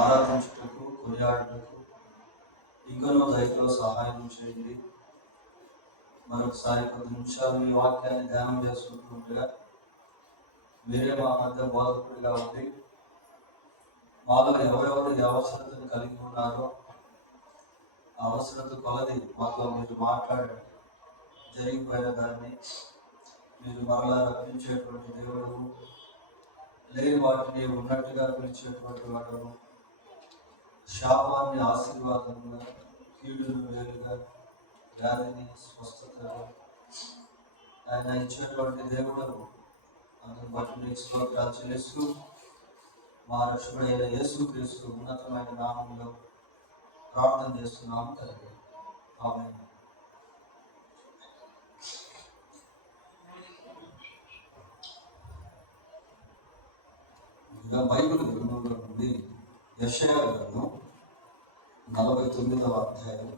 ఆరాధించుటకు, కొనియాడుటకు ఇంకనో దయతో సహాయం చేయండి. మరొకసారి 10 నిమిషాలు మీ వాక్యాన్ని ధ్యానం చేసుకుంటుండగా మీరే మా మధ్య బోధకుడిగా ఉండి మాలో ఎవరెవరు ఏ అవసరతను కలిగి ఉన్నారో ఆ అవసరత కొలది మాతో మీరు మాట్లాడండి. జరిగిపోయిన దాన్ని మీరు మరలా రప్పించేటువంటి దేవుడు, లేని వాటిని ఉన్నట్టుగా పిలిచేటువంటి వాడు, శాపాన్ని ఆశీర్వాదంగా, కీడును వేలుగా, వ్యాధిని స్వస్థతగా ఆయన ఇచ్చేటువంటి దేవుడు. అందుకు బట్టి నీకు స్తోత్రాలు చెల్లిస్తూ మా రక్షకుడైన యేసుక్రీస్తు ఉన్నతమైన నామంలో ప్రార్థన చేస్తున్నాము తండ్రి. ఆమేన్. బైబిల్ గ్రంథంలో నుండి యెషయా గ్రంథం 49వ అధ్యాయం,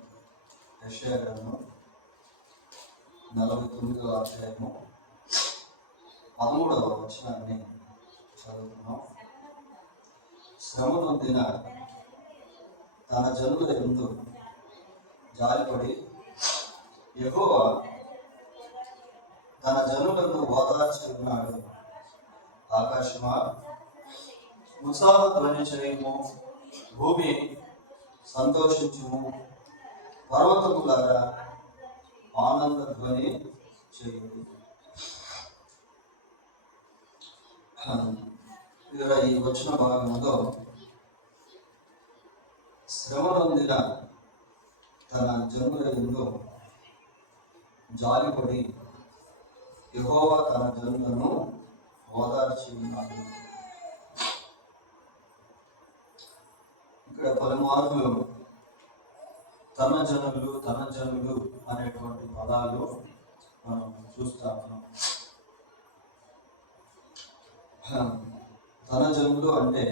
యెషయా గ్రంథం 49వ అధ్యాయము 13వ వచనాన్ని చదువుతున్నాం. శ్రమ నొందిన తన జనుల యందు జాలిపడి యెహోవా తన జనులను ఓదార్చి ఉన్నాడు. ఆకాశమా ఉత్సాహ ధ్వని చేయము, భూమి సంతోషించుము, పర్వతములారా ఆనంద ధ్వని చేయుము. ఈ వచ్చిన భాగంలో శ్రమ నొందిన తన జనుల యందు జాలిపడి యెహోవా తన జనులను ఓదార్చి ఉన్నాడు. ఇక్కడ పలుమార్లు తన జనులు అనేటువంటి పదాలు మనం చూస్తాము. తన జనులు అంటే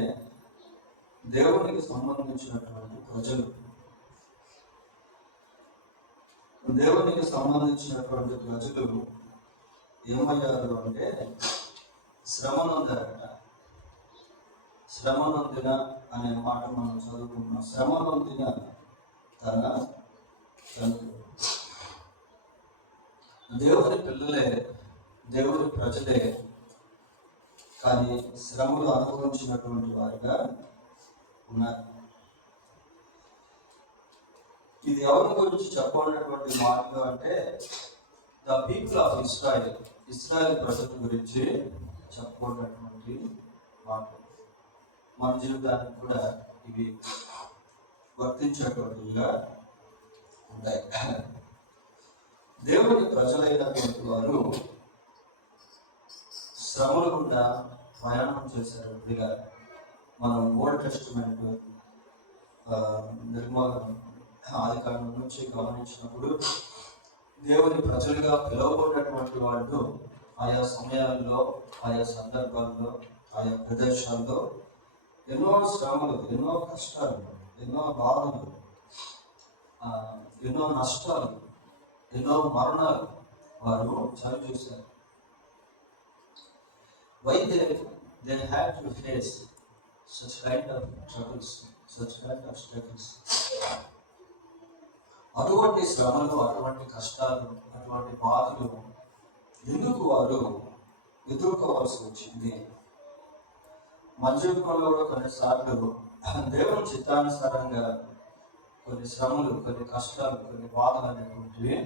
దేవునికి సంబంధించినటువంటి ప్రజలు. దేవునికి సంబంధించినటువంటి ప్రజలు ఏమయ్యారు అంటే శ్రమ నొందారట. శ్రమ నొందిన అనే మాట మనం చదువుకున్నాం. శ్రమ నొందిన తన జనులు. దేవుని పిల్లలే, దేవుని ప్రజలే, కానీ శ్రమలు అనుభవించినటువంటి వారిగా ఉన్నారు. ఇది ఎవరి గురించి చెప్పబడినటువంటి మాటలు అంటే the people of Israel, Israel ప్రజల గురించి చెప్పబడినటువంటి మాటలు. మన జీవితానికి కూడా ఇవి వర్తించేటువంటివిగా ఉంటాయి. దేవుని ప్రజలైనటువంటి వారు శ్రమల గుండా ప్రయాణం చేసేటట్టుగా మనం ఓల్డ్ టెస్టిమెంట్ నిర్మాణం ఆదికాండం నుంచి గమనించినప్పుడు దేవుని ప్రజలుగా పిలువబడినటువంటి వాళ్ళు ఆయా సమయాల్లో, ఆయా సందర్భాల్లో, ఆయా ప్రదేశాల్లో ఎన్నో శ్రమలు, ఎన్నో కష్టాలు, ఎన్నో బాధలు, ఎన్నో నష్టాలు, ఎన్నో మరణాలు వారు చవి చూశారు. Why they had to face such kind of troubles, such kind of struggles. అటువంటి శ్రమలు, అటువంటి కష్టాలు, అటువంటి బాధలు ఎందుకు వారు ఎదుర్కోవాల్సి వచ్చింది? మన జీవితంలో కూడా కొన్నిసార్లు దేవుని చిత్తానుసారంగా కొన్ని శ్రమలు, కొన్ని కష్టాలు, కొన్ని బాధలు అనేటువంటివి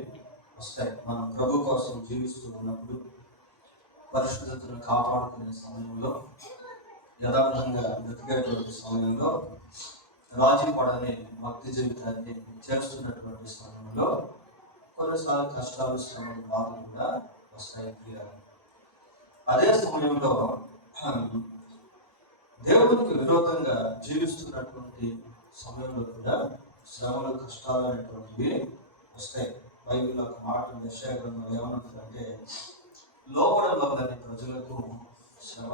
వస్తాయి. మనం ప్రభు కోసం జీవిస్తూ ఉన్నప్పుడు, పరిశుద్ధతను కాపాడుకునే సమయంలో, యథార్థంగా బ్రతికేటువంటి సమయంలో, రాజీ పడని భక్తి జీవితాన్ని చేస్తున్నటువంటి సమయంలో కొన్నిసార్లు కష్టాలు, శ్రమలు, బాధలు కూడా వస్తాయి. అదే సమయంలో దేవునికి విరోధంగా జీవిస్తున్నటువంటి సమయంలో కూడా శ్రమలు, కష్టాలు అనేటువంటివి వస్తాయి. బైబిల్లో ఒక మాట యెషయా గ్రంథంలో ఏమనుందంటే లోబడని ప్రజలకు శ్రమ.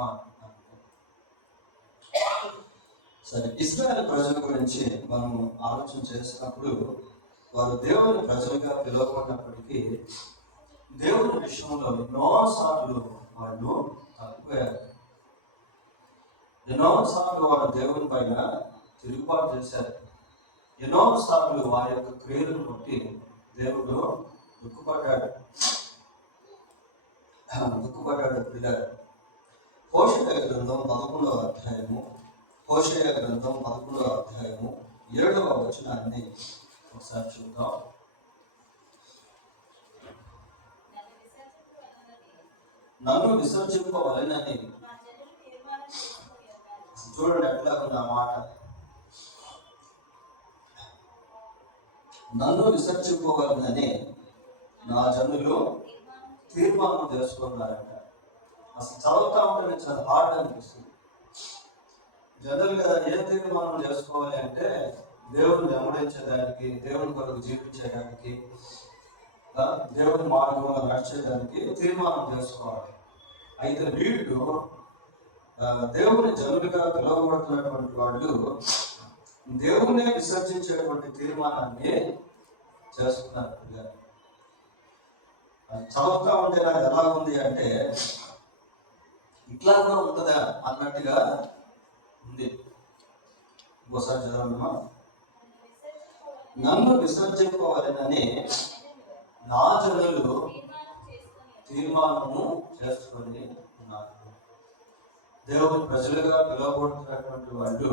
సరే, ఇశ్రాయేలు ప్రజల గురించి మనం ఆలోచన చేసినప్పుడు వారు దేవుని ప్రజలుగా పిలువబడినప్పటికీ దేవుని విషయంలో ఎన్నోసార్లు వాళ్ళు తప్పిపోయారు. ఎన్నోసార్లు వారు దేవుని పైన తిరుగుబాటు చేశారు. ఎన్నో సార్లు వారి యొక్క క్రియలను బట్టి దేవుడు దుఃఖపడ్డాడు పిల్లలు. హోషేయ గ్రంథం 11వ అధ్యాయము 7వ వచనాన్ని ఒకసారి చూద్దాం. నన్ను విసర్జింపవలెనని చూడండి ఎట్లా ఉంది ఆ మాట. నన్ను విసర్జింపవలెనని నా జనులు తీర్మానం చేసుకున్నారంట. అసలు చదువుతా ఉంటే చాలా హార్డ్ అనిపిస్తుంది. జనరల్గా ఏం తీర్మానం చేసుకోవాలి అంటే దేవుడిని వెంబడించేదానికి, దేవుని కొరకు జీవించేదానికి, దేవుని మార్గంలో నడిచేదానికి తీర్మానం చేసుకోవాలి. అయితే వీళ్ళు దేవుని జనులుగా పిలువబడుతున్నటువంటి వాళ్ళు దేవుణ్ణే విసర్జించేటువంటి తీర్మానాన్ని చేస్తున్నారు. చదువుతా ఉంటే నాకు ఎలా ఉంది అంటే ఇట్లాగా ఉంటుందా అన్నట్టుగా ఉంది. ఒకసారి చదవమ్మా. నన్ను విసర్జింపవలెనని నా జనులు తీర్మానము చేసుకొని ఉన్నారు. దేవుని ప్రజలుగా పిలువబడుతున్నటువంటి వాళ్ళు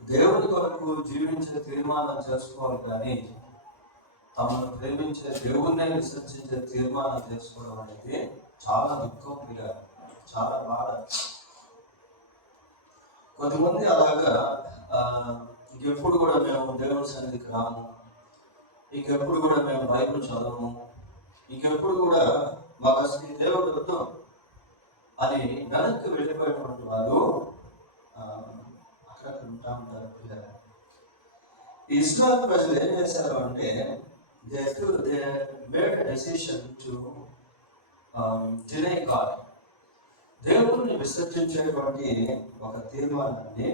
దేవుని కొరకు జీవించే తీర్మానం చేసుకోవాలి, కానీ తమను ప్రేమించే దేవుణ్ణే విసర్జించే తీర్మానం చేసుకోవడం అనేది చాలా దుఃఖం, చాలా బాధ. కొంతమంది అలాగా ఇంకెప్పుడు కూడా మేము దేవుని సన్నిధికి రాము, ఇంకెప్పుడు కూడా మేము బైబిల్ చదవము, ఇంకెప్పుడు కూడా మాకు అసలు దేవుడు వద్దు అని వెనక్కి వెళ్ళిపోయినటువంటి వాళ్ళు అక్కడ ఉంటా ఉంటారు పిల్లలు. ఇస్రాయేల్ ప్రజలు ఏం చేశారు అంటే they made a decision to deny God. దేవుడిని విసర్జించేటువంటి ఒక తీర్మానాన్ని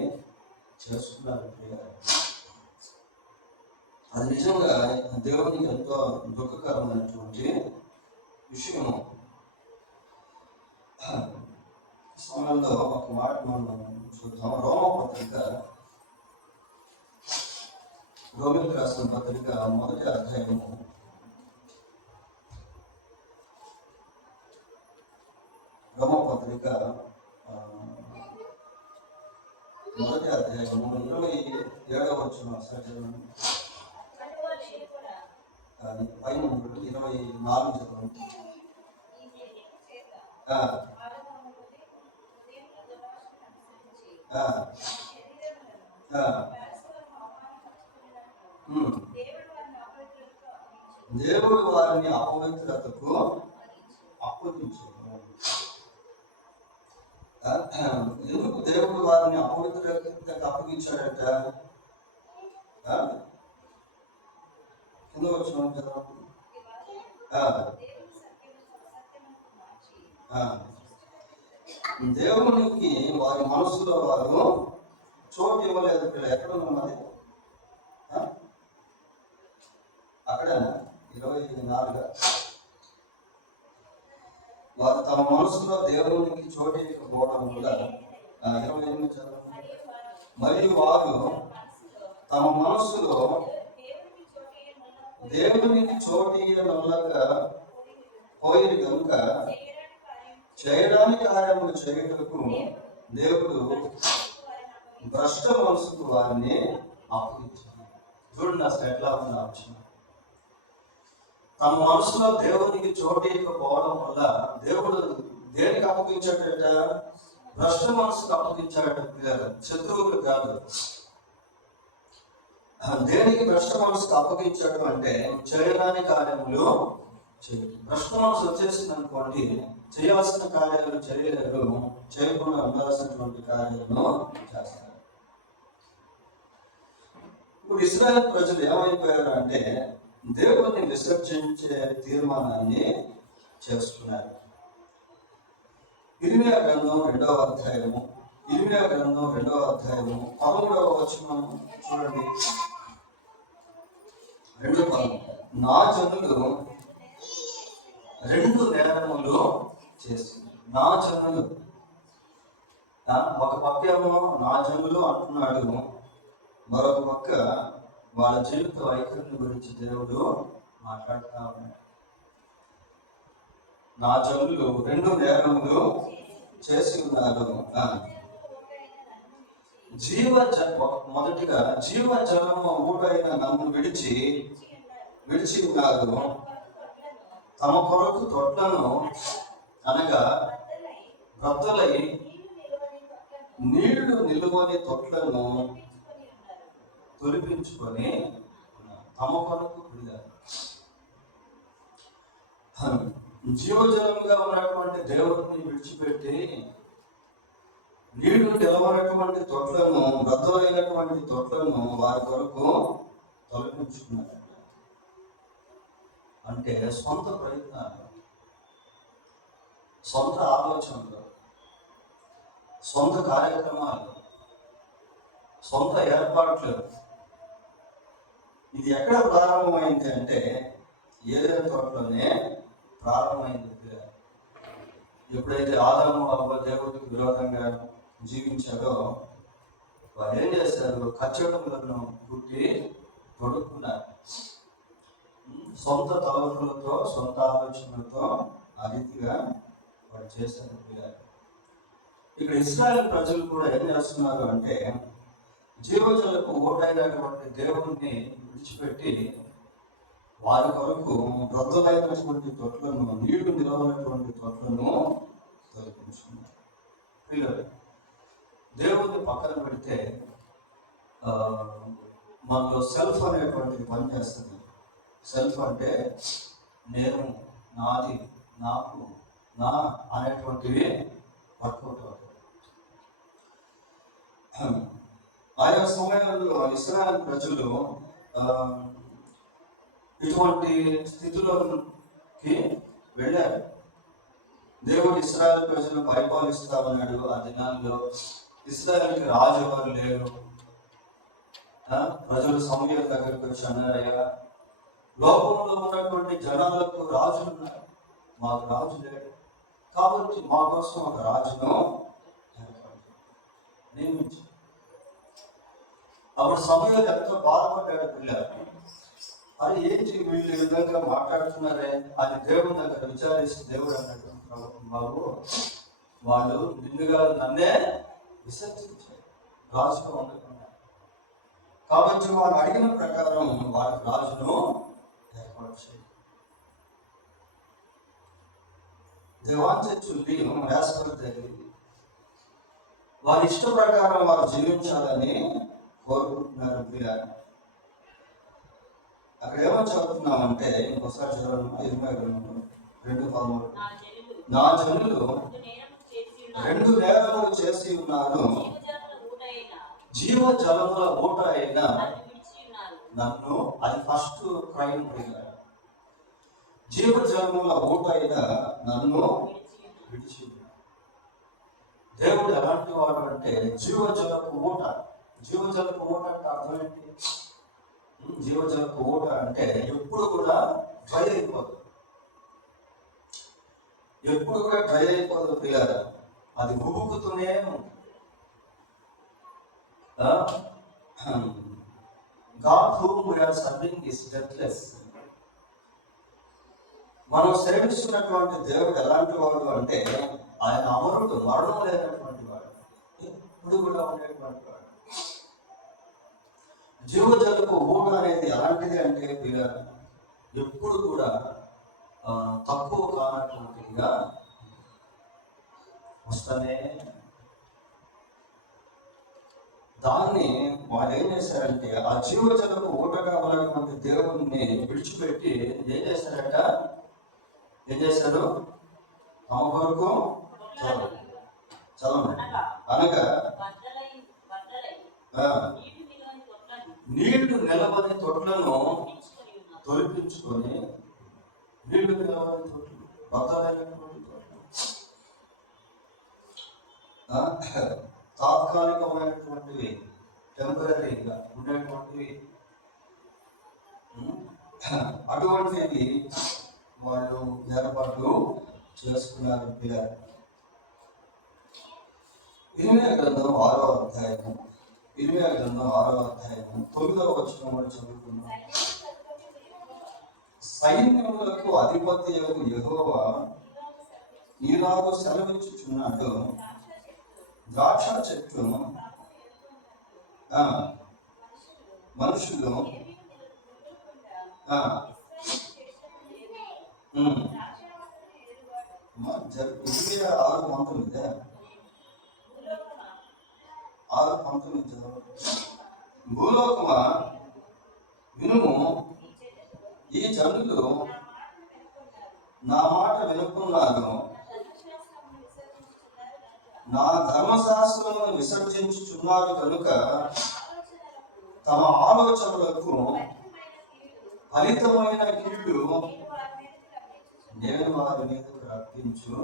చేస్తున్నారు. అది నిజంగా దేవునికి ఎంతో దుఃఖకరమైనటువంటి విషయము. సమయంలో ఒక మాట మనం చూద్దాం. రోమిలకు రాసిన పత్రిక 1వ అధ్యాయము 27వ వచనం చదవండి. పైన 24 చదవండి. దేవుడు వారిని అపవిత్రతకు అప్పగించాడు. ఎందుకు దేవుడు వారిని అపవిత్రతకు అప్పగించాడట? కింద వచ్చిన కదా, దేవునికి వారి మనసులో వారు చోటు ఇవ్వలేదు. ఎక్కడ ఉన్నది అక్కడ 24 వారు తమ మనసులో దేవునికి చోటు ఇవ్వకపోవడం కూడా 28 చదవండి. మరియు వారు తమ మనసులో దేవునికి చోటు ఇవ్వనొల్లక పోయిన కనుక చేయడానికి కార్యములు చేయుటకు దేవుడు భ్రష్ట మనసుకు వారిని అప్పగించాడు. చూడండి అసలు ఎట్లా ఉంది ఆలోచన. తమ మనసులో దేవునికి చోటు ఇవ్వకపోవడం వల్ల దేవుడు దేనికి అప్పగించాడట? భ్రష్ట మనసుకు అప్పగించాడట. శత్రువులు కాదు. దేనికి భ్రష్ట మనసుకు అప్పగించాడు అంటే చేయడానికి కార్యములు చేయదు. భ్రష్ట మనసు వచ్చేసింది అనుకోండి, చేయాల్సిన కార్యాలు చేయలేరు, చేయకుండా ఉండాల్సినటువంటి కార్యాలను చేస్తారు. ఇప్పుడు ఇశ్రాయేలు ప్రజలు ఏమైపోయారు అంటే దేవుని విసర్జించే తీర్మానాన్ని చేస్తున్నారు. ఇర్మియా గ్రంథం 2వ అధ్యాయము 13వ వచనం చూడండి. 2:10 నా జనులు 2 నేరములు చేసింది. నా జనులు ఒక పక్క ఏమో నా జనులు అంటున్నాడు, మరొక పక్క వాళ్ళ జీవిత వైఖరిని గురించి దేవుడు మాట్లాడుతూ ఉన్నాడు. నా జనులు 2 నేరములు చేసి ఉన్నారు. మొదటిగా జీవ జలము ఊడైన నన్ను విడిచి ఉన్నారు. తమ కొరకు తొట్లను అనగా బ్రద్దలై నీళ్లు నిలువని తొట్లను తొలిపించుకొని తమ కొరకు విడిదారు. జీవజలముగా ఉన్నటువంటి దేవుడిని విడిచిపెట్టి నీళ్లు నిలవనటువంటి తొట్లను, బ్రద్దలైనటువంటి తొట్లను వారి కొరకు తొలగించుకున్నారు. అంటే సొంత ప్రయత్నాలు, సొంత ఆలోచనలు, సొంత కార్యక్రమాలు, సొంత ఏర్పాట్లు. ఇది ఎక్కడ ప్రారంభమైంది అంటే ఏదైనా తోటలోనే ప్రారంభమైంది. ఎప్పుడైతే ఆదాము అవ్వ దేవుడికి విరోధంగా జీవించారో వారు ఏం చేశారు? ఖచ్చితంగా పుట్టి తొడుక్కున్నారు. సొంత తలపులతో, సొంత ఆలోచనలతో ఆ రీతిగా వాడు చేశారు. ఇక్కడ ఇశ్రాయేలు ప్రజలు కూడా ఏం చేస్తున్నారు అంటే జీవజలకు ఓటైనటువంటి దేవుణ్ణి విడిచిపెట్టి వారి కొరకు బ్రద్దలైనటువంటి తొట్లను, నీళ్లు నిలవనటువంటి తొట్లను తొలగించుకున్నారు. పిల్లలు, దేవుణ్ణి పక్కన పెడితే మనలో సెల్ఫ్ అనేటువంటిది పనిచేస్తుంది. సెల్ఫ్ అంటే నేను, నాది, నాకు, నా అనేటువంటివి వర్కౌట్ అవుతాయి. ఆయా సమయాల్లో ఇశ్రాయేలు ప్రజలు ఇటువంటి స్థితిలోకి వెళ్ళారు. దేవుడు ఇశ్రాయేలు ప్రజలు పరిపాలిస్తా ఉన్నాడు. ఆ దినాల్లో ఇశ్రాయేలుకి రాజు ఎవరు లేరు. ప్రజలు సమూయేలు దగ్గరికి వచ్చి అన్నారయ్యా, లోకంలో ఉన్నటువంటి జనాలకు రాజులు ఉన్నారు, మాకు రాజు లేడు, కాబట్టి మా కోసం ఒక రాజును నియమించు. అప్పుడు సమూయేలు ఎంతో బాధపడ్డాడు. పిల్లలు, అది ఏంటి వీళ్ళు ఈ విధంగా మాట్లాడుతున్నారే, అది దేవుని దగ్గర విచారిస్తే దేవుడు అన్నట్టు, బాబు వాళ్ళు నిన్నుగా నన్నే విసర్జించారు, రాజుగా ఉండకుండా. కాబట్టి వాళ్ళు అడిగిన ప్రకారం వారికి రాజును ఏర్పాటు చేయాలి. దేవాంచుల్లి వేసపడి వారి ఇష్ట ప్రకారం వారు జీవించాలని కోరుకుంటున్నారు. అక్కడ ఏమని చదువుతున్నామంటే, ఇంకోసారి చదవడం 22:13. నా జనులు 2 నేరములు చేసి ఉన్నారు, జీవ జలముల ఊట అయిన నన్ను, అది ఫస్ట్ క్రైమ్. జీవ జలముల ఊట అయిన నన్ను విడిచి. దేవుడు ఎలాంటి వాడు అంటే జీవజలపు ఊట. జీవజలపు ఊట అంటే అర్థం ఏంటి? జీవజలపు ఊట అంటే ఎప్పుడు కూడా డ్రై అయిపోదు, ఎప్పుడు కూడా డ్రై అయిపోదు పిల్లలు. అది ఉబుకుతూనే ఉంటుంది. God whom we are serving is deathless. మనం సేవిస్తున్నటువంటి దేవుడు ఎలాంటి వాడు అంటే ఆయన అమరుడు, మరణం లేనటువంటి వాడు, ఎప్పుడు కూడా ఉండేటువంటి వాడు. జీవజలకు ఊట అనేది ఎలాంటిది అంటే ఎప్పుడు కూడా తక్కువ కానటువంటిగా వస్తానే. దాన్ని వాళ్ళు ఏం చేశారంటే ఆ జీవజలకు ఊటగా ఉన్నటువంటి దేవుడిని విడిచిపెట్టి ఏం చేశారు? తమ కొరకు చదవండి అనగా నీళ్లు నిలవని తొట్లను తొలిపించుకొని, నీళ్లు నిలవని తొట్లు, బద్దలైనటువంటి తొట్లు, తాత్కాలికమైనటువంటివి, టెంపరీగా ఉండేటువంటివి, అటువంటివి వాళ్ళు ఏర్పాట్లు చేసుకున్నారు. ఇర్మీయా గ్రంథం 6వ అధ్యాయము 9వ వచనం మనం చదువుకుందాం. సైన్యములకు అధిపతి యెహోవా ఈలాగు సెలవిచ్చుచున్నాడు, ద్రాక్ష చెట్టు మనుషులు ఇర్మీయా 6:19 భూలోకమా వినుము, ఈ జనులు నా మాట వినుకున్నారు, నా ధర్మశాస్త్రమును విసర్జించుచున్నారు కనుక తమ ఆలోచనలకు ఫలితమైన కీడు నేను వారి మీదకు రప్పించు.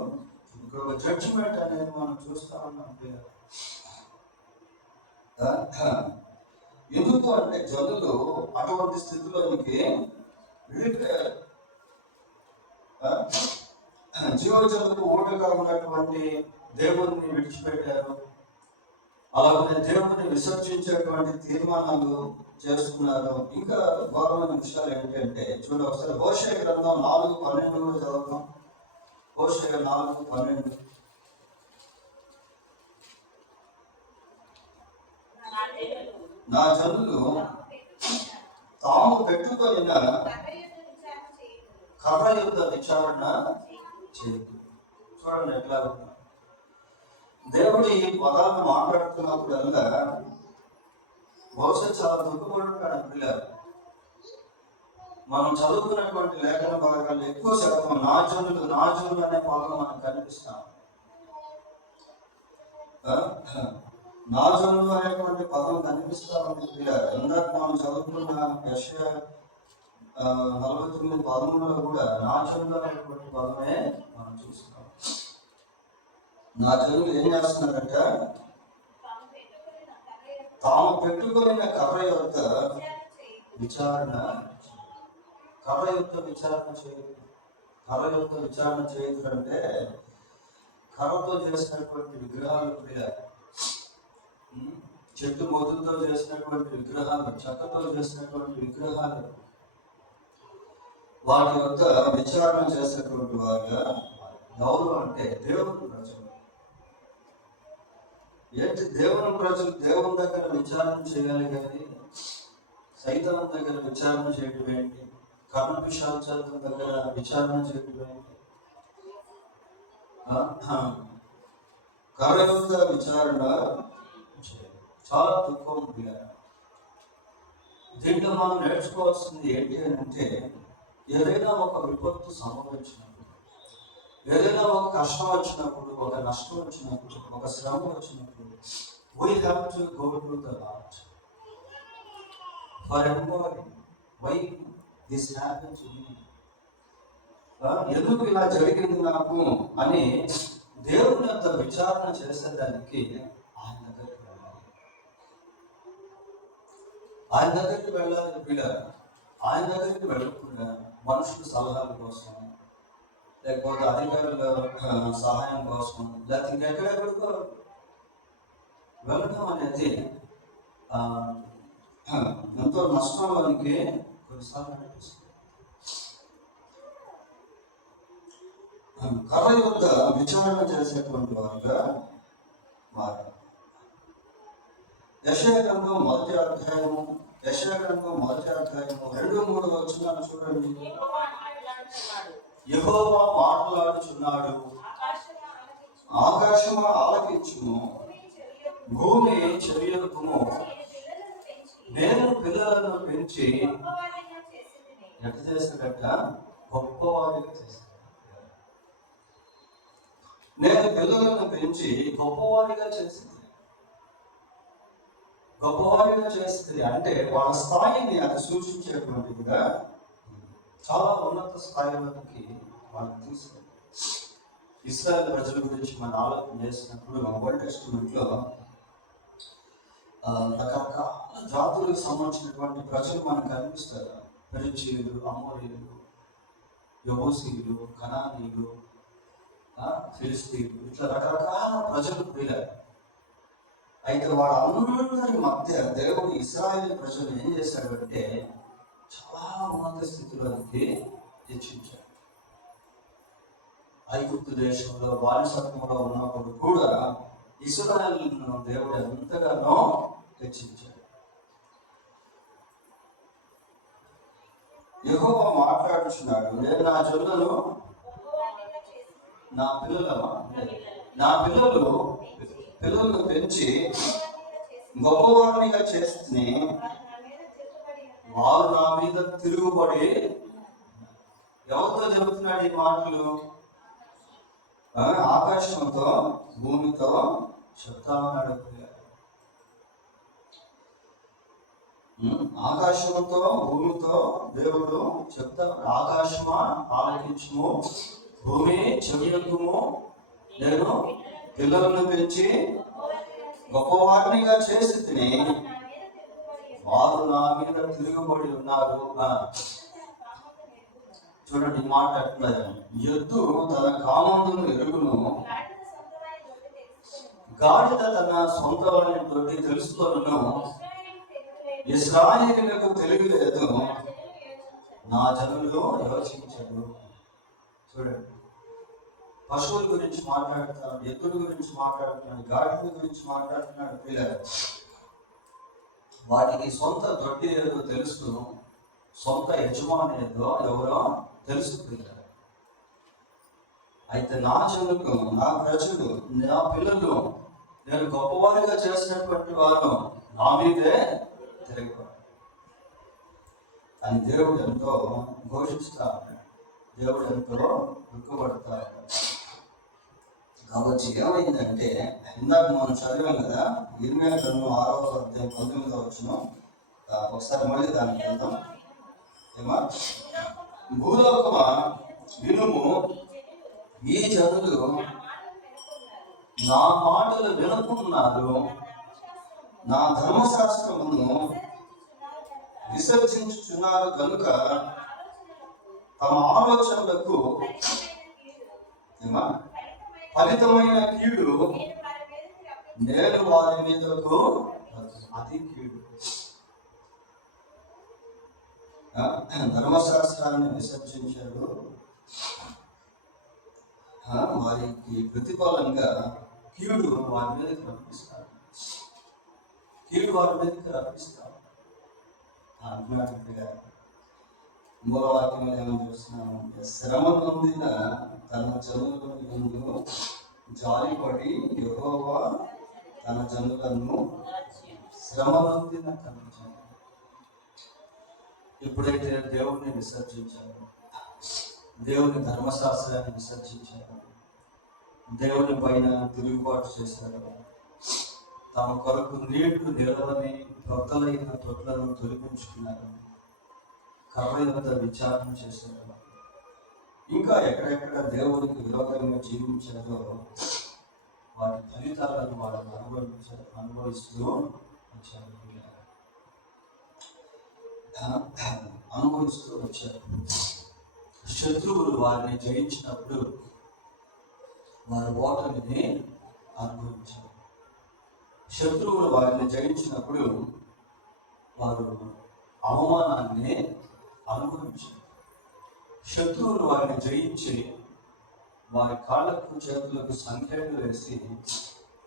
ఇక్కడ ఒక జడ్జిమెంట్ అనేది మనం చూస్తా ఉన్నాం. ఎందుకు అంటే జనులు అటువంటి స్థితిలోనికి వెళ్ళిపోయారు. జీవజనులకు ఓటుగా ఉన్నటువంటి దేవుడిని విడిచిపెట్టారు. అలాగే దేవుడిని విసర్జించేటువంటి తీర్మానాలు చేస్తున్నారు. ఇంకా గౌరవమైన విషయాలు ఏంటంటే చూడండి ఒకసారి హోషేయ గ్రంథం 4:12 కూడా చదువుతాం. హోషేయ 4:12. నా జనులు తాము పెట్టుకొని కర్ర యుద్ధ విచారణ చేయదు. చూడండి ఎట్లా దేవుడు ఈ పదాలను మాట్లాడుతున్నప్పుడల్లా బహుశా చాలా దుఃఖపడుతున్నాడు పిల్లలు. మనం చదువుకున్నటువంటి లేఖన భాగాలు ఎక్కువ శాతం నా జనులు అనే పదం మనకు కనిపిస్తాం. నా జనులు అనేటువంటి పదం కనిపిస్తా ఉంది పిల్లలు. ఇందాక మనం చదువుకున్న యెషయా 49:13 కూడా నా జనులు అనేటువంటి పదమే మనం చూస్తాం. నా జనులు ఏం చేస్తున్నారంట? తాము పెట్టుకుని కర్ర యొక్క విచారణ చేయదు. కర్ర యొక్క విచారణ చేయదు అంటే కర్రతో చేసినటువంటి విగ్రహాలు, చెట్టు మొదలుతో చేసినటువంటి విగ్రహాలు, చెక్కతో చేసినటువంటి విగ్రహాలు, వాటి యొక్క విచారణ చేసినటువంటి వారుగా ఎవరు అంటే దేవుని ప్రజలు. ఏంటి దేవుని ప్రజలు దేవుని దగ్గర విచారణ చేయాలి కానీ సైతానం దగ్గర విచారణ చేయడం ఏంటి? కర్ణ పిశాచాల దగ్గర విచారణ చేయడం ఏంటి? కర్ణ విచారణ చాలా దుఃఖం. దీంట్లో మనం నేర్చుకోవాల్సింది ఏంటి అంటే ఏదైనా ఒక విపత్తు సంభవించినప్పుడు, ఏదైనా ఒక కష్టం వచ్చినప్పుడు, ఒక నష్టం వచ్చినప్పుడు, ఒక శ్రమ వచ్చినప్పుడు we have to go to the Lord for inquiry. Why this happened to me? ఎందుకు ఇలా జరిగింది నాకు అని దేవుని యొక్క విచారణ చేసేదానికి ఆయన దగ్గరికి వెళ్ళాలి పిల్లలు. ఆయన దగ్గరికి వెళ్ళకుండా మనుషుల సలహాల కోసం, లేకపోతే అధికారుల సహాయం కోసం, లేకపోతే ఇంకెక్కడెక్కడికో వెళ్ళడం అనేది ఎంతో నష్టంలోనికి కొన్నిసార్లు అనిపిస్తుంది. కర్ర యొక్క విచారణ చేసేటువంటి వారుగా మారారు. యెషయా గ్రంథం 1వ అధ్యాయము 2-3 వచనాలు చూడండి. యెహోవా మాట్లాడుచున్నాడు, ఆకాశమా ఆలకించుము, భూమి చెవియొక్కుము, నేను పిల్లలను పెంచి ఎట్ట చేసినట్ట గొప్పవారిగా చేశాను. నేను పిల్లలను పెంచి గొప్పవారిగా చేసింది అంటే వాళ్ళ స్థాయిని అది సూచించేటువంటిదిగా చాలా ఉన్నత స్థాయిలోకి వాళ్ళని తీసుకుంది. ఇశ్రాయేల్ ప్రజల గురించి మనం ఆలోచన చేసినప్పుడు ఓల్డ్ టెస్టిమెంట్లో రకరకాల జాతులకు సంబంధించినటువంటి ప్రజలు మనకు కనిపిస్తారు. పెరిచీయులు, అమోరీయులు, యెబూసీయులు, కనానీయులు, ఫిలిస్తీయులు, ఇట్లా రకరకాల ప్రజలు పోయారు. అయితే వాళ్ళందరి మధ్య దేవుడు ఇశ్రాయేలు ప్రజలు ఏం చేశాడంటే చాలా ఉన్నత స్థితిలోకి హెచ్చించాడు. ఐగుప్తు దేశంలో బానిసత్వంలో ఉన్నప్పుడు కూడా ఇశ్రాయేలును దేవుడు ఎంతగానో హెచ్చించాడు. యెహోవా మాట్లాడుచున్నాడు, నేను నా జనులను నా పిల్లలను పెంచి గొప్పవారినిగా చేస్తే వారు నా మీద తిరుగుబడి. ఎవరితో చెబుతున్నాడు ఈ మాటలు? ఆకాశంతో భూమితో చెప్తా ఉన్నాడు. ఆకాశంతో భూమితో దేవుడు చెప్తా, ఆకాశమా ఆలకించుము, భూమి చెవియొగ్గుము, నేను పిల్లలను పెంచి గొప్పవారినిగా చేసి తిని వారు నా మీద తిరుగుబడి ఉన్నారు. చూడండి మాట అట్లా, ఎద్దు తన కామందును ఎరుగును, గాడిద తన సొంత వారిని తెలుసుకొను, ఇశ్రాయేలులకు తెలియలేదు, నా జనులు యోచించరు. చూడండి, పశువుల గురించి మాట్లాడుతున్నాడు, ఎద్దుల గురించి మాట్లాడుతున్నాడు, గాడిద గురించి మాట్లాడుతున్నాడు. పిల్లలు వాటికి సొంత దొడ్డి ఏదో తెలుసు, సొంత యజమాని ఏదో ఎవరో తెలుసు. పిల్లలు అయితే నా జనులకు, నా ప్రజలు, నా పిల్లలు నేను గొప్పవారిగా చేసినటువంటి వారు నా మీదే తిరగబడ్డారు అని దేవుడు ఎంతో ఘోషిస్తా ఉన్నాడు. దేవుడు ఎంతో దుఃఖపడతా ఉన్నాడు. కాబట్టి ఏమైందంటే, ఇందాక మనం చదివాం కదా, ఇర్మియా గ్రంథం 6వ అధ్యాయం 19వ వచనం. ఒకసారి మళ్ళీ దానికి వెళ్దాం. ఏమా, భూలోకమా వినుము, ఈ జనులు నా మాటలు వినుకున్నారు, నా ధర్మశాస్త్రమును విసర్జించుచున్నారు కనుక తమ ఆలోచనలకు ఫలితమైన కీడు నేను వారి మీదకు, అది కీడు. ధర్మశాస్త్రాన్ని విసర్జించారు, వారికి ప్రతిఫలంగా కీడు వారి మీదకి రప్పిస్తారు, కీడు వారి మీదకి రప్పిస్తారు అంటున్నట్టుగా. మూల వాక్యం ఏమని చూస్తున్నాము, శ్రమ పొందిన తన జనుల ముందు జాలిపడి యెహోవా తన జనులను శ్రమ పొందిన తన జనులు. ఎప్పుడైతే దేవుడిని విసర్జించారు, దేవుని ధర్మశాస్త్రాన్ని విసర్జించారు, దేవుని పైన తిరుగుబాటు చేశారు, తమ కొరకు నీళ్లు నిలవని తొట్టలైన తొట్లను తొలగించుకున్నారు, కర్ర యొక్క విచారణ చేశారు, ఇంకా ఎక్కడెక్కడ దేవునికి విరోధంగా జీవించారో వాటి ఫలితాలను వాళ్ళని అనుభవిస్తూ వచ్చారు. శత్రువులు వారిని జయించినప్పుడు వారి ఓటమిని అనుభవించారు. శత్రువులు వారిని జయించినప్పుడు వారు అవమానాన్ని అనుభవించారు. శత్రువులు వారిని జయించి వారి కాళ్ళకు చేతులకు సంఖ్యలు వేసి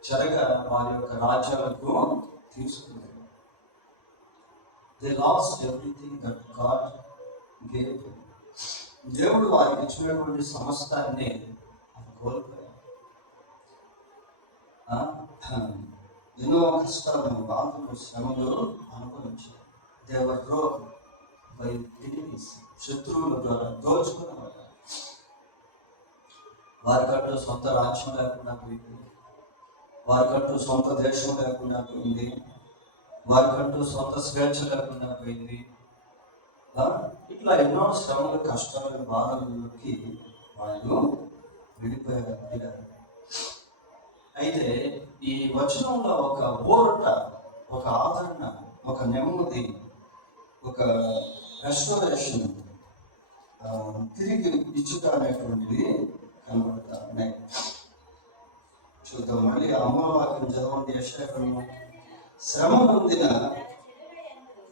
చెరగా వారి యొక్క రాజ్యాలకు తీసుకున్నారు. They lost everything that God gave them. దేవుడు వారికి ఇచ్చినటువంటి సమస్తాన్ని కోల్పోయారు. ఎన్నో కష్టాలను, బాధలు, శ్రమలు అనుభవించారు. They were robbed by enemies. శత్రువుల ద్వారా దోచుకున్నవారు. వారికంటూ సొంత రాజ్యం లేకుండా పోయింది, వారికంటూ సొంత దేశం లేకుండా పోయింది, వారికంటూ సొంత స్వేచ్ఛ లేకుండా పోయింది. ఇట్లా ఎన్నో శ్రమలు, కష్టాలు, బాధలకి వాళ్ళు విడిపోయారు. అయితే ఈ వచనంలో ఒక ఊరట, ఒక ఆదరణ, ఒక నెమ్మది, ఒక రెస్టోరేషన్, తిరిగి ఇచ్చుట అనేటువంటివి కనబడతా ఉన్నాయి. చూద్దాం. మళ్ళీ అమ్మ వాక్యం చదవండి. యెషయా గ్రంథం. శ్రమ పొందిన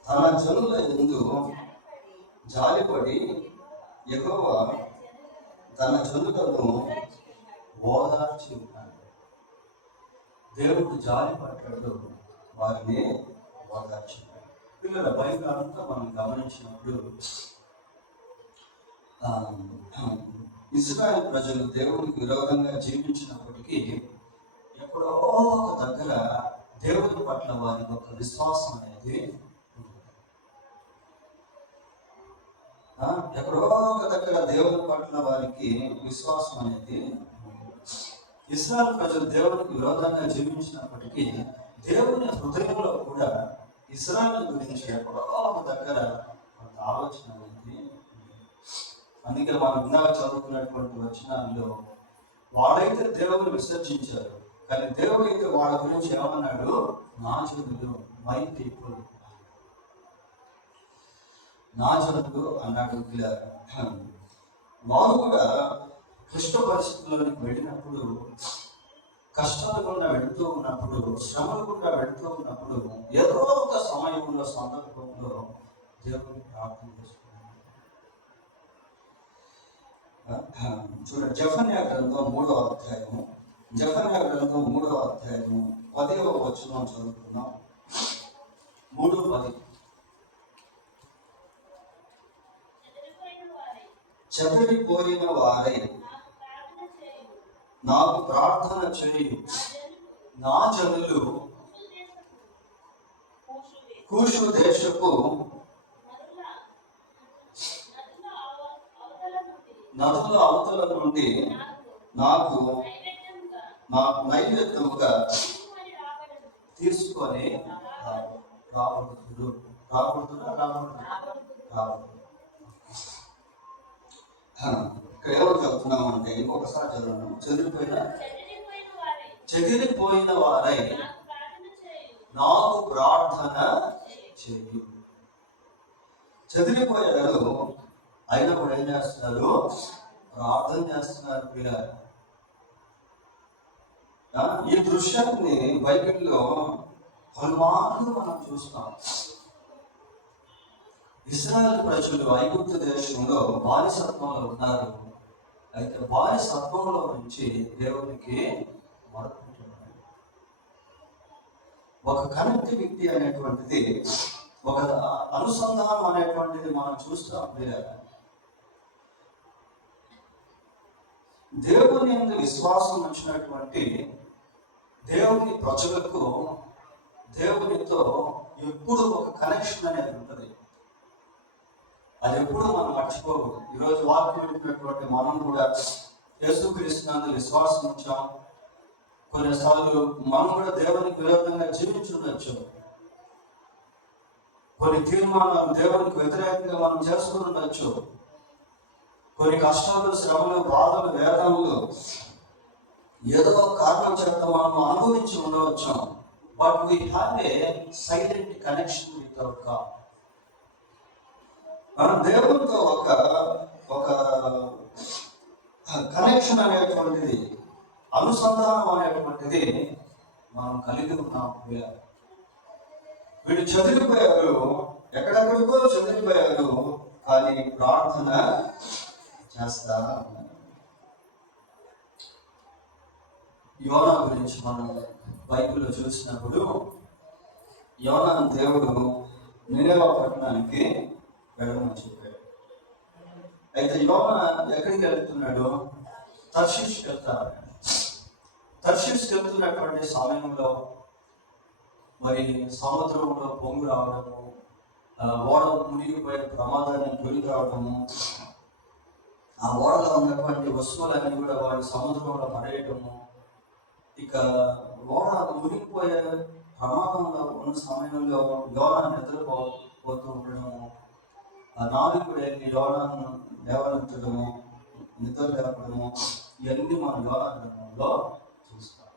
తన జనుల యందు జాలిపడి యెహోవా తన జనులను ఓదార్చి ఉన్నాడు. దేవుడు జాలి పడ్డాడు, వారిని ఓదార్చున్నాడు. పిల్లల బైబిల్ అంతా మనం గమనించినప్పుడు ఇశ్రాయేలు ప్రజలు దేవునికి విరోధంగా జీవించినప్పటికీ ఎక్కడో ఒక దగ్గర దేవుని పట్ల వారికి ఒక విశ్వాసం అనేది ఎక్కడో ఒక దగ్గర దేవుని పట్ల వారికి విశ్వాసం అనేది ఇశ్రాయేలు ప్రజలు దేవునికి విరోధంగా జీవించినప్పటికీ దేవుని హృదయంలో కూడా ఇశ్రాయేలు గురించి ఎక్కడో ఒక దగ్గర కొంత ఆలోచన అనేది. అందుకే మనం ఇందాక చదువుకున్నటువంటి వచనాల్లో వాళ్ళైతే దేవుని విసర్జించారు, కానీ దేవుడు అయితే వాళ్ళ గురించి ఏమన్నాడు? నా జనులు, మై పీపుల్, నా జనులు అన్నాడు. వారు కూడా క్లిష్ట పరిస్థితుల్లోకి వెళ్ళినప్పుడు, కష్టాలు గుండా వెళుతూ ఉన్నప్పుడు, శ్రమలు గుండా వెళుతూ ఉన్నప్పుడు ఏదో ఒక సమయంలో, సందర్భంలో దేవుని ప్రార్థన చేసుకున్నారు. చూడండి, జెఫన్యా గ్రంథం 3వ అధ్యాయము, జెఫన్యా గ్రంథం 3వ అధ్యాయము 10వ వచనం చదువుకుందాం. 3:10. చెదిరిపోయిన వారై నాకు ప్రార్థన చేయు, నా జనులు కూషు దేశపు నదుల అవతల నుండి నాకు నైవేద్యముగా తీసుకొని రాబడుతుడు. ఇక్కడ ఎవరు చదువుతున్నామంటే ఇంకొకసారి చదువుతున్నాం. చెదిరిపోయిన వారై నాకు ప్రార్థన చేయు. చెదిరిపోయారు, అయినా కూడా ఏం చేస్తున్నారు? ప్రార్థన చేస్తున్నారు. పిల్లలు, ఈ దృశ్యాన్ని బైబిల్లో పలుమార్లు మనం చూస్తాం. ఇశ్రాయేలు ప్రజలు ఐగుప్తు దేశంలో బానిసత్వంలో ఉన్నారు. అయితే బానిసత్వంలో నుంచి దేవునికి మొరపెట్టున్నారు. ఒక కనెక్టివిటీ అనేటువంటిది, ఒక అనుసంధానం అనేటువంటిది మనం చూస్తాం. దేవుని యందు విశ్వాసం వచ్చినటువంటి దేవుని ప్రజలకు దేవునితో ఎప్పుడు ఒక కనెక్షన్ అనేది ఉంటుంది. అది ఎప్పుడు మనం మర్చిపోకూడదు. ఈరోజు వాక్యం వింటున్నటువంటి మనం కూడా యేసుక్రీస్తునందు విశ్వాసం ఉంచాం. కొన్నిసార్లు మనం కూడా దేవునికి విరోధంగా జీవించుండొచ్చు. కొన్ని తీర్మానాలు దేవునికి వ్యతిరేకంగా మనం చేసుకుని ఉండొచ్చు. కొన్ని కష్టాలు, శ్రమలు, బాధలు, వేదనలు ఏదో కారణం చేత మనం అనుభవించి ఉండవచ్చు. But we have a silent connection with our God. మనం దేవునితో ఒక కనెక్షన్ అనేటువంటిది, అనుసంధానం అనేటువంటిది మనం కలిగి ఉన్నాం. వీళ్ళు చెదిరిపోయారు, ఎక్కడెక్కడికో చెదిరిపోయారు, కానీ ప్రార్థన చేస్తా ఉన్నారు. యోనా గురించి మనం బైబిల్లో చూసినప్పుడు, యోనాను దేవుడు నినెవె పట్టణానికి వెళ్ళమని చెప్పాడు. అయితే యోనా ఎక్కడికి వెళ్తున్నాడు? తర్షీషుకి వెళ్తాడు. తర్షీషుకి వెళ్తున్నటువంటి సమయంలో మరి సముద్రంలో పొంగు రావడము, ఓడ మునిగిపోయే ప్రమాదాన్ని తొలి రావడము, ఆ ఓడలో ఉన్నటువంటి వస్తువులన్నీ కూడా వాడు సముద్రంలో పడేయటము, ఇక ఓడ మునిగిపోయే ప్రమాదంలో ఉన్న సమయంలో యోనా నిద్రపోతూ ఉండడము, ఆ నావికుడు వెళ్ళి యోనాను లేవనెత్తడము, నిద్ర లేపడము, ఇవన్నీ మన యోనా గ్రంథంలో చూస్తాం.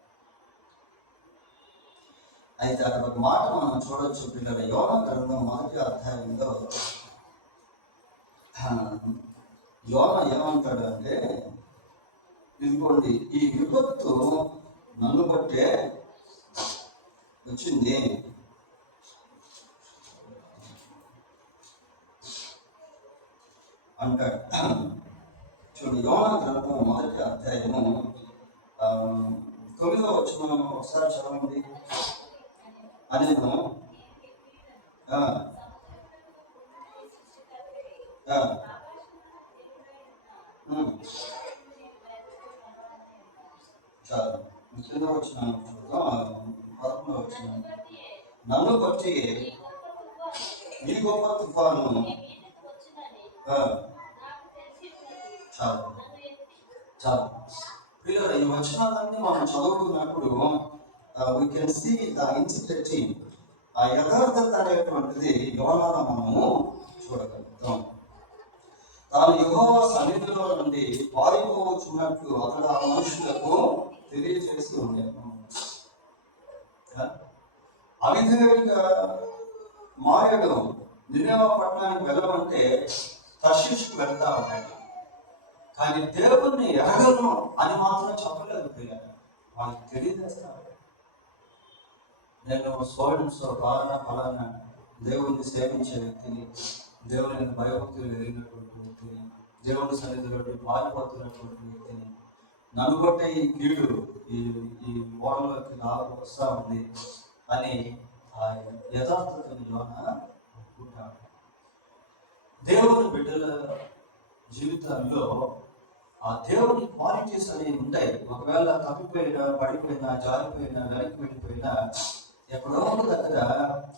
అయితే అక్కడ ఒక మాట మనం చూడొచ్చు పిల్లల. యోనా గ్రంథం 1వ అధ్యాయంలో యోనా ఏమంటాడు అంటే, ఇదిగోండి ఈ విపత్తు నన్ను బట్టే వచ్చింది. అంటాడు. చూడు, యోనా గ్రంథం 1వ అధ్యాయము 9వ వచనం ఒకసారి చదవండి. అనేను చాలు. 9వ వచనం చూద్దాం. 11వ వచనం, నన్ను బట్టి ఈ గొప్ప తుఫాను. చాలు చాలు ప్రియులారా, ఈ వచనాలన్నీ మనం చదువుకున్నప్పుడు we can see the integrity, ఆ యథార్థత అనేటువంటిది యోనాలో మనము చూడగలుగుతాం. తాను యెహోవా సన్నిధిలో నుండి పారిపోవచ్చున్నట్లు అతడు ఆ మనుషులకు తెలియజేసి ఉండేను. అవిధేయుడిగా మారడు. నినెవె పట్టణానికి వెళ్ళమంటే తర్షీషుకు వెళ్తా ఉన్నాడు. కానీ దేవుణ్ణి ఎరగను అని మాత్రం చెప్పలేదు. పిల్లలు వాళ్ళకి తెలియజేస్తారు, నేను సో ఫలానా దేవుణ్ణి సేవించే వ్యక్తిని, దేవుని భయభక్తులు కలిగినటువంటి వ్యక్తిని, దేవుని సన్నిధిలో పారిపోతున్నటువంటి వ్యక్తిని, నన్ను బట్టే ఈ కీడు ఈ ఓడలోకి వస్తా ఉంది అని ఆ యథార్థతను యోనా ఒప్పుకుంటాడు. దేవుని బిడ్డల జీవితాల్లో ఆ దేవుని క్వాలిటీస్ అనేవి ఉంటాయి. ఒకవేళ తప్పిపోయినా, పడిపోయినా, జారిపోయినా, వెనక్కి వెళ్ళిపోయినా, ఎక్కడో దగ్గర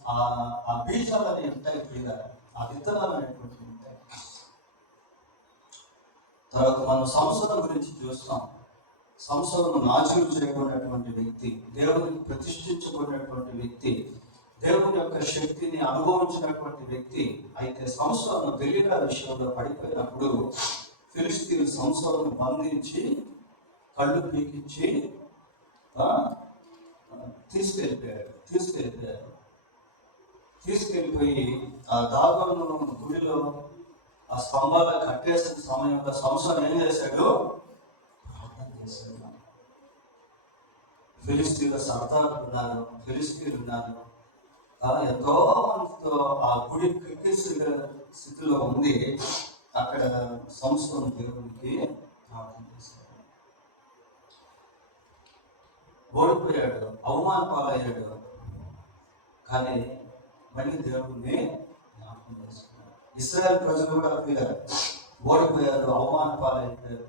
ఆ బీజాలు అనేవి ఉంటాయి. మీద ఆ విత్తనాలు అనేటువంటివి ఉంటాయి. తర్వాత మనం సంసోను గురించి చూస్తాం. సంసోను నాశనం చేయబడినటువంటి వ్యక్తి, దేవునికి ప్రతిష్ఠించబడినటువంటి వ్యక్తి, దేవుని యొక్క శక్తిని అనుభవించినటువంటి వ్యక్తి. అయితే సంసోను దెలీలా విషయంలో పడిపోయినప్పుడు ఫిలిష్తీయులు సంసోనును బంధించి కళ్ళు పీకించి తీసుకెళ్ళిపోయి ఆ దాగోను గుడిలో ఆ స్తంభాలు కట్టేసిన సమయంలో సంసోను ఏం చేశాడు? ప్రార్థన చేశాడు. ఫిలిష్తీయుల సర్దార్లు ఉన్నారు, ఫిలిష్తీయులు ఉన్నారు, ఎంతో మందితో ఆ గుడి క్రిక్కిస్తున్న స్థితిలో ఉంది. అక్కడ సంసోను దేవునికి ప్రార్థన చేశాడు. ఓడిపోయాడు, అవమాన పాలయ్యాడు, కానీ మళ్ళీ దేవుడిని జ్ఞాపకం చేసుకున్నాడు. ఇశ్రాయేల్ ప్రజలు కూడా ఓడిపోయారు, అవమాన పాలైపోయారు,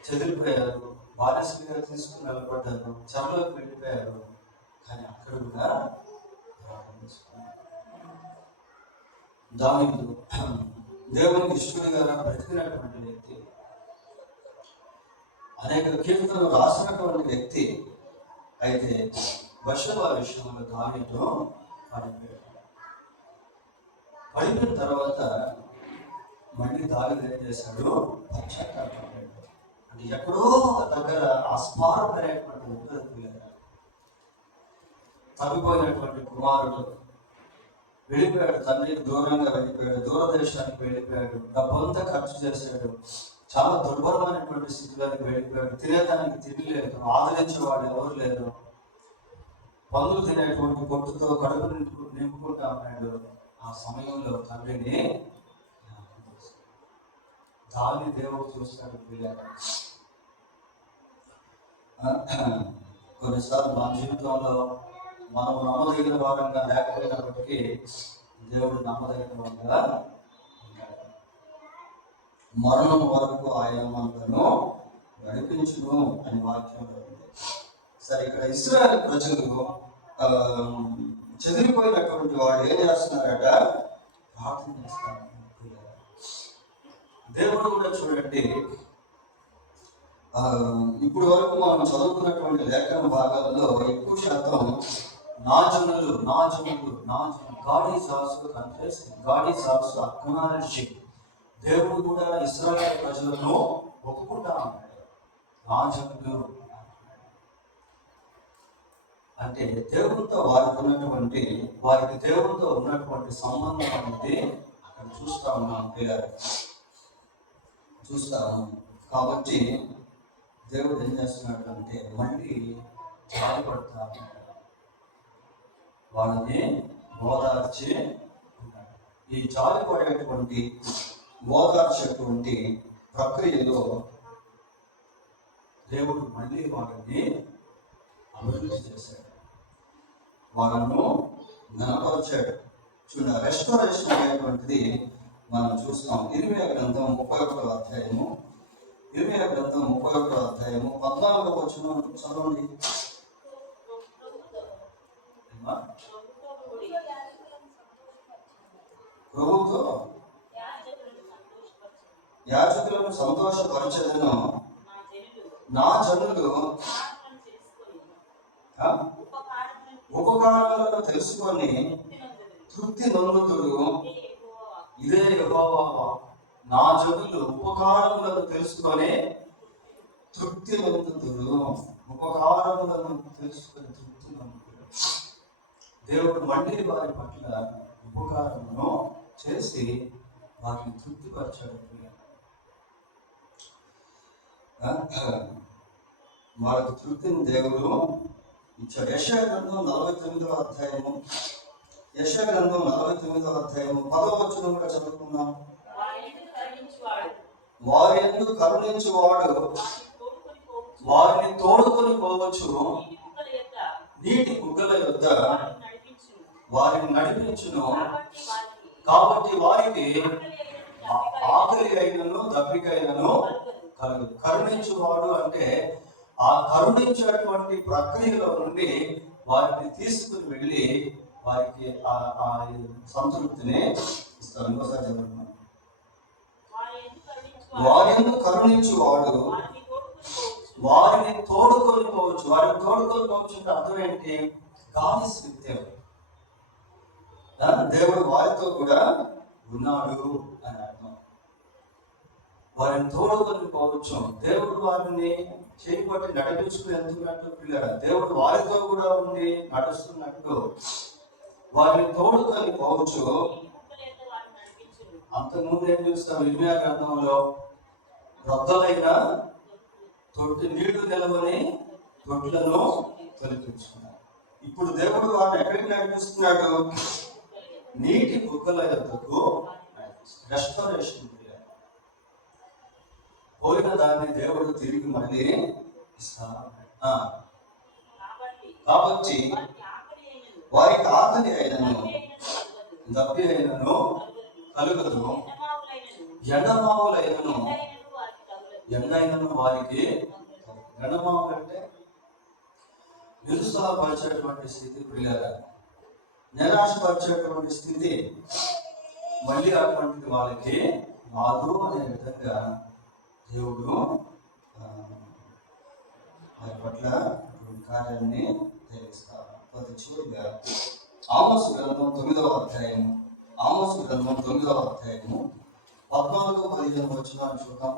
చెదిరిపోయారు, బానిసలుగా తీసుకుని నిలబడ్డారు, చెరలోకి వెళ్ళిపోయారు, కానీ అక్కడ కూడా ప్రార్థన చేసుకున్నారు. దావీదు దేవునికి ఇష్టడుగా బ్రతికినటువంటి వ్యక్తి, అనేక కీర్తనలు రాసినటువంటి వ్యక్తి. అయితే బత్షెబ విషయంలో దావీదు పడిపోయిన తర్వాత మళ్ళీ దావీదు ఏం చేశాడు? పశ్చాత్తాపడ్డాడు. అంటే ఎక్కడో దగ్గర అస్మారమైనటువంటి ఉత్తరతి, తప్పిపోయినటువంటి కుమారుడు వెళ్ళిపోయాడు, తండ్రికి దూరంగా వెళ్ళిపోయాడు, దూరదేశానికి వెళ్ళిపోయాడు, డబ్బంతా ఖర్చు చేశాడు, చాలా దుర్భరమైనటువంటి స్థితిలోకి వెళ్ళిపోయాడు. తినేదానికి తిండి లేదు, ఆదరించేవాడు ఎవరు లేరు, పందులు తినేటువంటి పొట్టుతో కడుపు నింపుకుంటా ఉన్నాడు. ఆ సమయంలో తండ్రిని దాని దేవుడు చూస్తాడు. కొన్నిసార్లు మన జీవితంలో మనం నమ్మదగిన వారంగా లేకపోయినప్పటికీ దేవుడు నమ్మదగిన వారంగా ఉంటాడు. మరణం వరకు ఆయన మనలను నడిపించును అని వాక్యంలో ఉంది. సరే, ఇక్కడ ఇశ్రాయేలు ప్రజలు చెదిరిపోయినటువంటి వాడు ఏం చేస్తున్నారట? ప్రార్థన చేస్తారు. దేవుడు కూడా చూడండి, ఇప్పుడు వరకు మనం చదువుకున్నటువంటి లేఖన భాగాల్లో ఎక్కువ శాతం నా జనులు God is also confessing, God is also acknowledging. దేవుడు కూడా ఇశ్రాయేలు ప్రజలను ఒప్పుకుంటా ఉన్నాడు. నా జనులు అంటే దేవునితో వారికి దేవునితో ఉన్నటువంటి సంబంధం అనేది అక్కడ చూస్తా ఉన్నాం, చూస్తాము. కాబట్టి దేవుడు ఏం చేస్తున్నాడు అంటే మళ్ళీ జాలిపడతా ఉంటాడు, వాళ్ళని ఓదార్చి ఉంటాడు. ఈ జాలిపడేటువంటి ఓదార్చేటువంటి ప్రక్రియలో దేవుడు మళ్ళీ వాళ్ళని అభివృద్ధి చేశాడు, వాళ్ళను గణపరిచాడు. చూడండి, రెస్టోరేషన్ అనేటువంటిది మనం చూస్తాం. ఇర్మియా గ్రంథం 31వ అధ్యాయము, ఇర్మియా గ్రంథం 31వ అధ్యాయము 14వ వచనం చదవండి. ప్రభుతో యాజకులను సంతోషపరచదను, నా జనులు ఉపకారాలను తెలుసుకొని తృప్తి నొందుతుడు. ఇదే యెహోవా, నా జనులు ఉపకారములను తెలుసుకొని తృప్తి నొందుతుడు. ఉపకారములను తెలుసుకొని తృప్తి నొందుతుడు. దేవుడు మళ్ళీ వారి పట్ల ఉపకారమును చేసి వారిని తృప్తిపరచాడు. వాళ్ళకి తృప్తిని దేవుడు ఇచ్చాడు. యెషయా గ్రంథం 49వ అధ్యాయము, యెషయా గ్రంథం 49వ అధ్యాయము 10వ వచనం కూడా చదువుకున్నాం. వారి యందు కరుణించువాడు వారిని తోడుకొని పోవచ్చు, నీటి బుగ్గల యొద్ద వారిని నడిపించును. కాబట్టి వారికి ఆకలి అయినను దప్పిక అయినను కలుగు. కరుణించువాడు అంటే ఆ కరుణించేటువంటి ప్రక్రియలో నుండి వారిని తీసుకుని వెళ్ళి వారికి ఆ సంతృప్తిని ఇస్తారు. ఇంకోసారి చదవండి. వారిని కరుణించువాడు వారిని తోడుకొని పోవచ్చు. వారిని తోడుకొని పోవచ్చు అంటే అర్థం ఏంటి? God is with them. దేవుడు వారితో కూడా ఉన్నాడు అని అర్థం. వారిని తోడుకొని పోవచ్చు. దేవుడు వారిని చేయబట్టి నడిపించుకుని వెళ్తున్నట్టు పిల్లరా, దేవుడు వారితో కూడా ఉండి నడుస్తున్నట్టు వారిని తోడుకొని పోవచ్చు. అంతకుముందు ఏం చూస్తాం? ఇర్మియా గ్రంథంలో రొద్దలైన తొట్టి నీళ్లు నిలవని తొట్లను తొలగించుకున్నాడు. ఇప్పుడు దేవుడు వారిని ఎక్కడికి నడిపిస్తున్నాడు? నీటి బుగ్గల యొద్దకు. రెస్టోరేషన్. పోయిన దాన్ని దేవుడు తిరిగి మళ్ళీ ఇస్తాడు. కాబట్టి వారికి ఆకలి అయినను దప్పి అయినను కలుగదు, ఎండమావులైనను ఎండైనను వారికి. ఎండమావులు అంటే నిరుత్సాహపరిచేటువంటి స్థితి, పిల్లరా, నిరాశపరిచేటువంటి స్థితి. మళ్ళీ అటువంటిది వాళ్ళకి రాదు అనే విధంగా దేవుడు వారి పట్ల కార్యాన్ని తెలియస్తారు. చివరిగా ఆమోసు గ్రంథం 9వ అధ్యాయము, ఆమోసు గ్రంథం 9వ అధ్యాయము 14-15 వచనాలు చూద్దాం.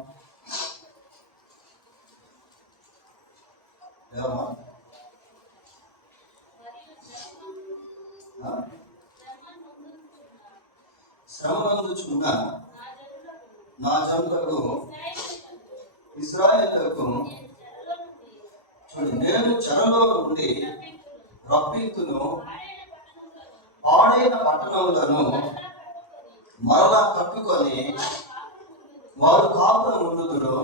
శ్రమనందుచున్న నా జనులకు ఇశ్రాయేలులకు చూడండి, నేను చెరలో నుండి రప్పింతును, పాడైన పట్టణములను మరలా కట్టుకొని వారు కాపురం ఉండుదురు,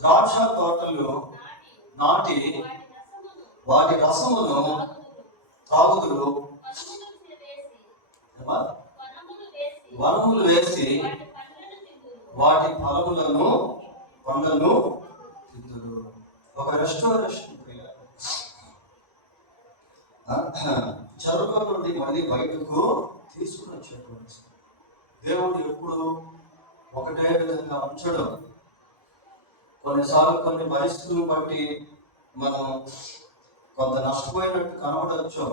ద్రాక్ష తోటలు నాటి వాటి రసమును తాగుదురు, వనములు వేసి వాటి ఫలములను పండ్లను తిందురు. ఒక రెస్టారేషన్. చెరలో నుండి మళ్ళీ బయటకు తీసుకుని వచ్చేటువంటి దేవుడు ఎప్పుడు ఒకటే విధంగా ఉంచడం. కొన్నిసార్లు కొన్ని పరిస్థితులను బట్టి మనం కొంత నష్టపోయినట్టు కనబడవచ్చు,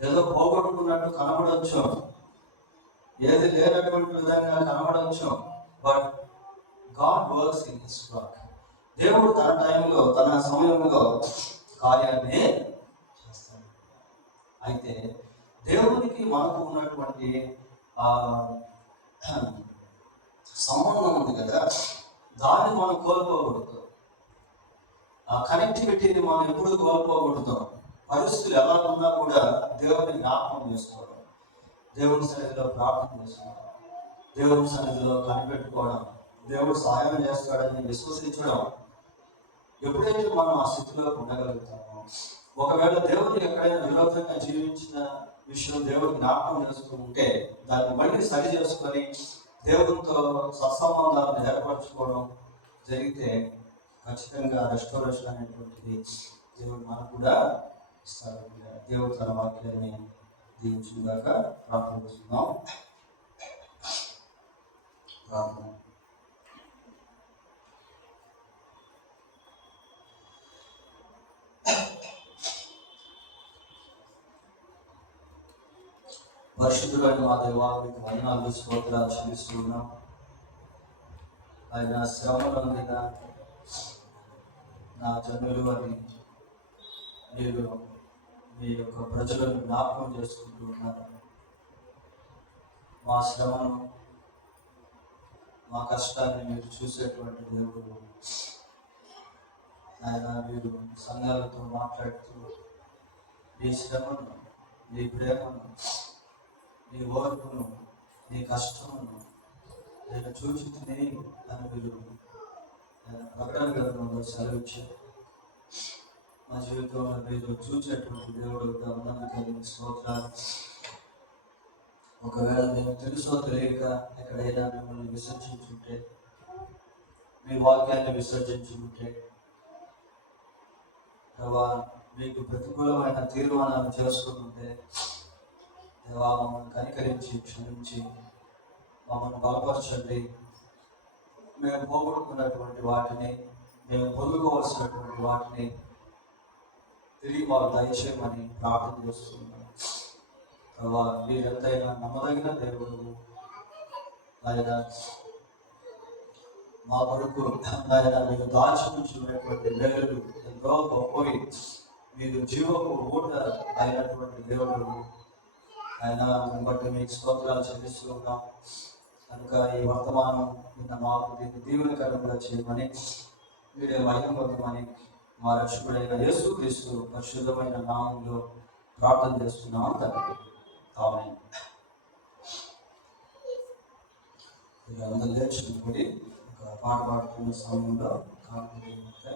ఏదో పోగొట్టుకున్నట్టు కనబడవచ్చు, ఏది లేనటువంటి విధంగా కనబడవచ్చు. But God works in his work. దేవుడు తన టైంలో తన సమయంలో కార్యాన్ని చేస్తాడు. అయితే దేవునికి మనకు ఉన్నటువంటి సంబంధం ఉంది కదా, దాన్ని మనం కోల్పోకూడదు. ఆ కనెక్టివిటీని మనం ఎప్పుడు కోల్పోకూడదు. పరిస్థితులు ఎలా ఉన్నా కూడా దేవుని జ్ఞాపకం చేసుకోవడం, దేవుని సన్నిధిలో ప్రార్థన చేసుకోవడం, దేవుని సన్నిధిలో కనిపెట్టుకోవడం, దేవుడు సహాయం చేస్తాడని విశ్వసించడం. ఎప్పుడైతే మనం ఆ స్థితిలో ఉండగలుగుతామో, ఒకవేళ దేవుడు ఎక్కడైనా విరోధంగా జీవించిన విషయం దేవుడు జ్ఞాపకం చేస్తూ ఉంటే దాన్ని మళ్ళీ సరి చేసుకొని దేవునితో సత్సంబంధాలను ఏర్పరచుకోవడం జరిగితే ఖచ్చితంగా రెస్టోరేషన్ అనేటువంటిది దేవుడు మనకు కూడా ఇస్తాడు. దేవుడు తన వాక్యాన్ని దీవించుగాక. ప్రార్థన చేస్తున్నాం. ప్రార్థన. పరిశుద్ధుడైన మా దేవా, మీకు వందనాలు స్తోత్రాలు చెల్లిస్తున్నాం. ఆయన శ్రమలందిన నా జనులు అని మీరు మీ యొక్క ప్రజలను జ్ఞాపకం చేసుకుంటూ ఉన్నారు. మా శ్రమను, మా కష్టాన్ని మీరు చూసేటువంటి దేవుడు. ఆయన మీరు సంఘాలతో మాట్లాడుతూ నీ శ్రమను, నీ ప్రేమను, నీ ఓర్పును, నీ కష్టమును నేను చూచుతుంది అని మీరు ప్రకటన గ్రంథంలో సెలవిచ్చారు. మా జీవితంలో మీరు చూసేటువంటి దేవుడుగా ఉన్నందుకు స్తోత్రాలు. ఒకవేళ మేము తెలుసో తెలియక ఎక్కడైనా మిమ్మల్ని విసర్జించుంటే, మీ వాక్యాన్ని విసర్జించుకుంటే, దేవా మీకు ప్రతికూలమైన తీర్మానాలు చేసుకుంటుంటే, దేవా మమ్మల్ని కనికరించి క్షమించి మమ్మల్ని బలపరచండి. మేము పోగొట్టుకున్నటువంటి వాటిని, మేము పొందుకోవాల్సినటువంటి వాటిని తిరిగి వాళ్ళు దయచేయమని ప్రార్థన చేస్తున్నాం. దేవా మీరెంతైనా నమ్మదగిన దేవుడు. ఆయన మా కొరకు ఆయన మీరు దాచుకుంటున్నటువంటి వేలు ఎంతో గొప్పవి. మీరు జీవపు ఊట అయినటువంటి దేవుడు. ఆయన బట్టి మీకు స్తోత్రాలు చెల్లిస్తూ ఉన్నాం. కనుక ఈ వర్తమానం నిన్న మాకు దీన్ని దీవెనకరంగా చేయమని, మీరే మహిమ పొందమని మా రక్షకుడైన యేసుక్రీస్తు పరిశుద్ధమైన నామంలో ప్రార్థన చేస్తున్నాం తండ్రి. ఆమేన్. అందరూ లేచినప్పుడు ఒక పాట పాడుతున్న సమయంలో కాకపోతే